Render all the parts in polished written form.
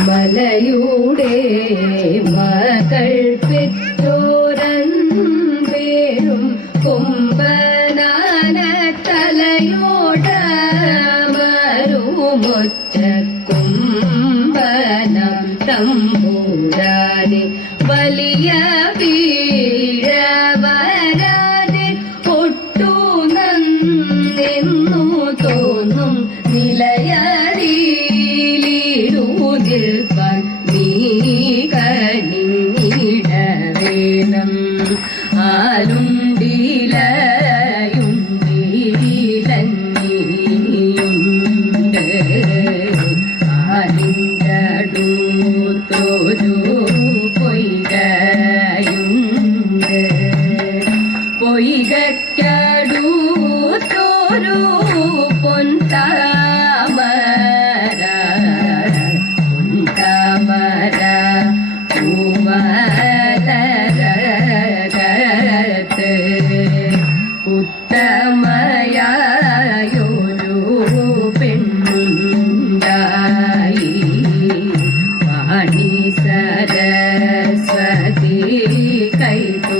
മലയുടെ മകൾ പെറ്റോരൻ കൊമ്പനാന തലയോട മരുമൊറ്റ കുമ്പനം തമ്പൂരാനെ വലിയ വീഴവരാതെ ഒട്ടു നന്നെന്നു തോന്നും നിലയറിയിലിടുതിൽപ്പാൻ നീ കനിടവേണം ആലുണ്ടിലയുണ്ടിലഞ്ഞിയുണ്ട് ആലിൻ്റടുത്തൊരു പൊയ്കയുണ്ട് പൊയ്കയ്ക്കടുത്തൊരു പൊൻതാമര പൂമലരകത്ത് ഉത്തമയായൊരു പെണ്ണുണ്ടായി വാണി സരസ്വതി കൈതോടുന്നേ.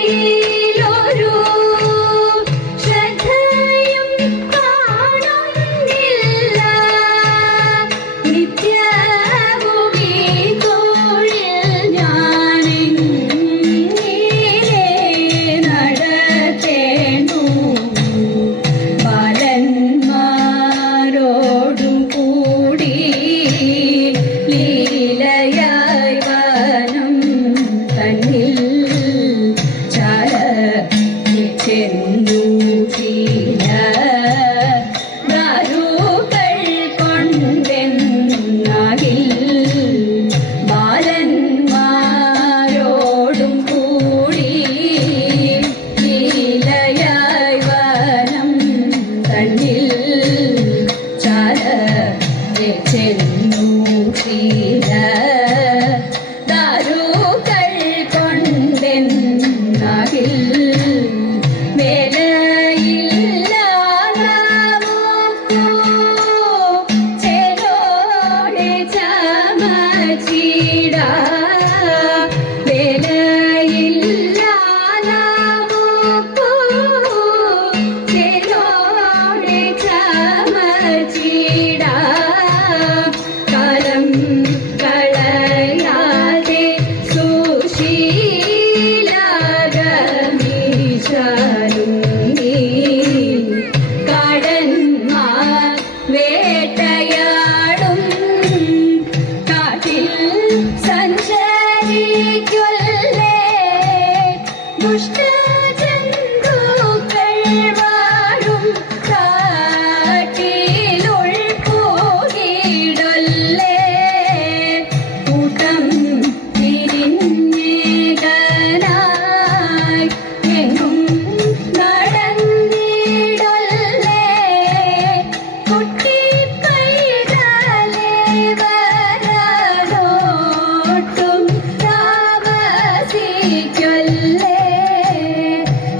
ഭർത്താവിനിലൊരു ശ്രദ്ധയും കാണുന്നില്ല. വേട്ടയാടും കാട്ടിൽ സഞ്ചരിക്കൊല്ലേ ദുഷ്ടജന്തുക്കൾ വാഴും കാട്ടിലുൾപോകിടൊല്ലേ കൂട്ടം തിരിഞ്ഞേകനായി എങ്ങും നടന്നിടൊല്ലേ കുട്ടിപ്പൈതലേ വരാതോട്ടും താമസിക്കൊല്ലേ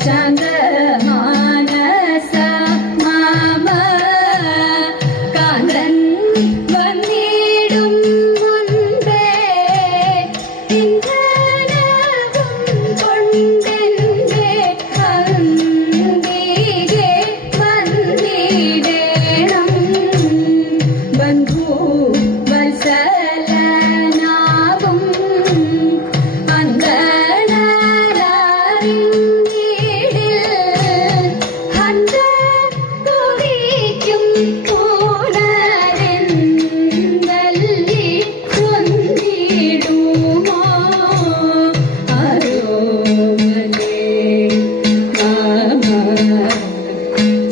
ശാന്തമാനസ മാമ കാന്തൻ വന്നിടും മുൻപേ ഇന്ധനവും കൊണ്ടെന്റെ അന്തികെ വന്നിടേണം ബന്ധു വത്സലനാവും അന്തണരാറിൽ ഹന്ത കുറിക്കും പൂണരെന്നല്ലി കൊന്നിടുമോ ആരോമലേ മാമ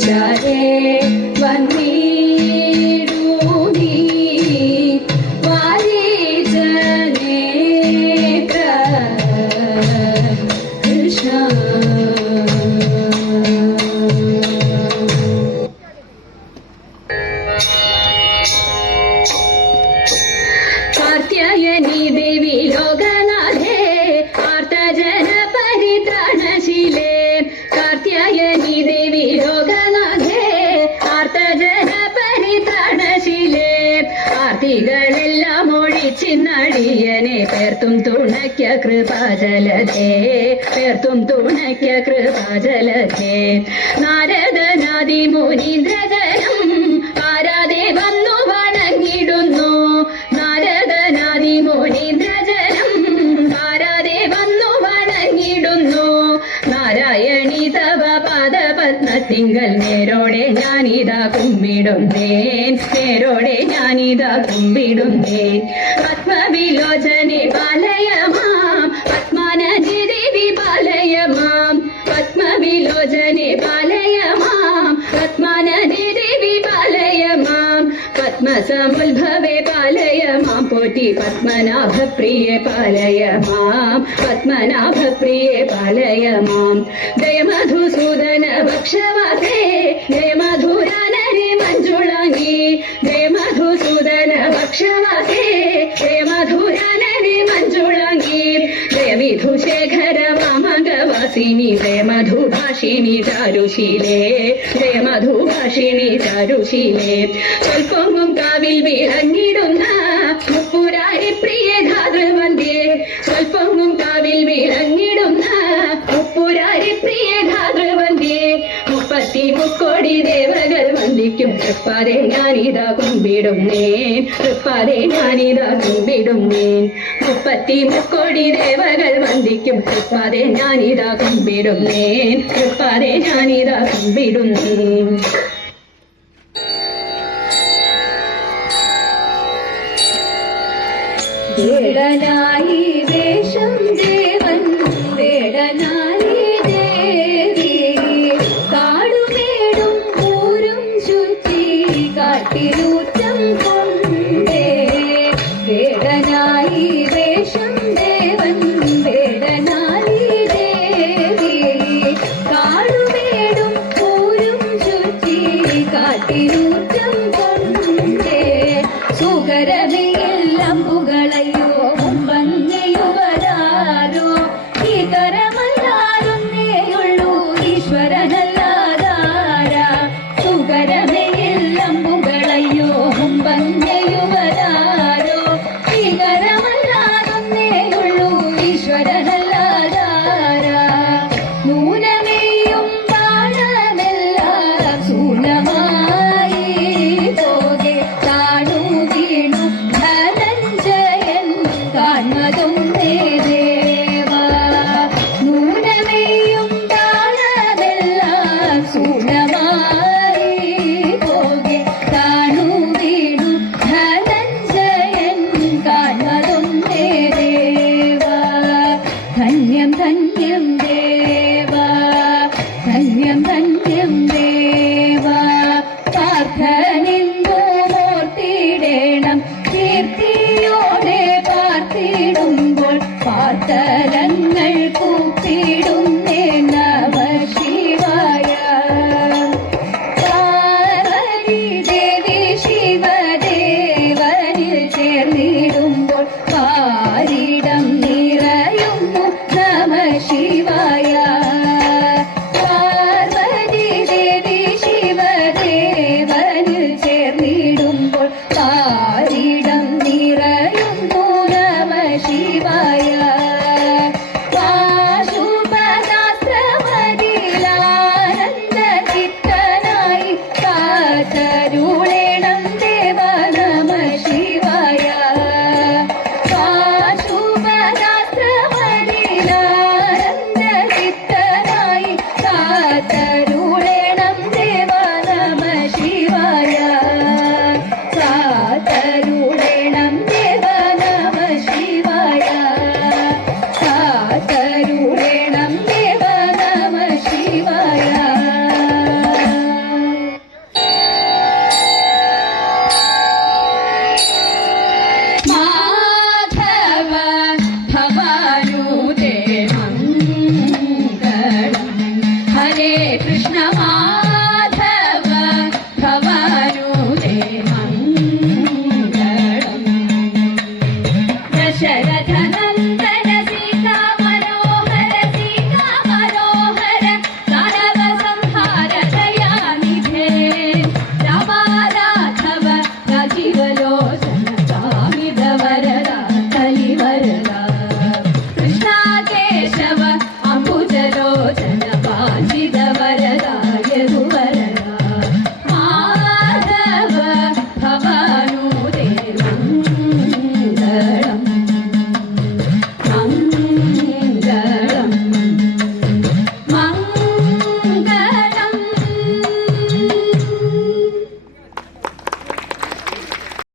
ചാരേ വന്നിടൂനി വാരിജനേത്ര കൃഷ്ണ കാർത്യായനി ദേവി ലോകനാഥേ ആർത്തജന പരിത്രാണശീലേ കാർത്യായനി ദേവി ലോകനാഥേ ആർത്തജന പരിത്രാണശീലേ ആർത്തികളെല്ലാം ഒഴിച്ചിന്നടിയനെ പേർത്തും തുണയ്ക്ക കൃപാജലധേ പേർത്തും തുണയ്ക്ക കൃപാജലധേ നാരദനാദി മുനീന്ദ്രജനം ആരാധേ വന്നു വണങ്ങിടുന്നു നാരദനാദി മുനീന്ദ്രജനം ആരാധേ വന്നു വണങ്ങിടുന്നു നാരായണി തവ പാദപത്മത്തിങ്കൽ നേരോടെ ഞാനിതാ കുമ്പിടുന്നേൻ നേരോടെ ഞാനിതാ കുമ്പിടുന്നേൻ പത്മവിലോചനെ പാലയമാം പത്മാനദി ദേവി പാലയമാം പത്മവിലോചനെ പാലയമാം പത്മാനദി ദേവി പാലയമാം പത്മസമുദ്ഭവേ പാലയമാം പോറ്റി പത്മനാഭപ്രിയെ പാലയമാം പത്മനാഭപ്രിയെ പാലയമാം ജയ മധുസൂദന ഭക്ഷവാസേ ജയ മധുരാനരി മഞ്ജുളാംഗി ജയ മധുസൂദന ഭക്ഷവാസേ ജയ മധുരാനരി മഞ്ജുളാംഗി ജയ വിധുശേഖര വാമംഗവാസിനി ജയ മധുഭാഷിണി ചാരുശീലേ ജയ മധുഭാഷിണി ചാരുശീലേ സ്വൽപ്പൊങ്ങും കാവിൽ വിളങ്ങിടുന്ന മുപ്പുരാരി പ്രിയ ധാതൃവന്ധ്യേ സ്വൽപ്പൊങ്ങും കാവിൽ വിളങ്ങിടുന്ന മുപ്പുരാരി പ്രിയ ധാതൃവന്ധ്യേ മുപ്പത്തി മുക്കോടി ദേവകൾ വന്ദിക്കും തൃപ്പാതെ ഞാനിതാ കുമ്പിടുന്നേൻ തൃപ്പാതെ ഞാനിതാ കുമ്പിടുന്നേൻ മുപ്പത്തി മുക്കോടി ദേവകൾ വന്ദിക്കും തൃപ്പാതെ ഞാനിതാ കുമ്പിടുന്നേൻ തൃപ്പാതെ ഞാനിതാ കുമ്പിടുന്നേൻ വേടനായി വേഷം ദേവൻ വേടനായി ദേവി കാടുമേടും ഊരും ചുറ്റി കാട്ടിലൂറ്റം കൊണ്ടേ വേടനായി വേഷം ദേവൻ വേടനായി ദേവി കാടുമേടും ഊരും ചുറ്റി കാട്ടിലൂറ്റം കൊണ്ടേ സുഖരമേ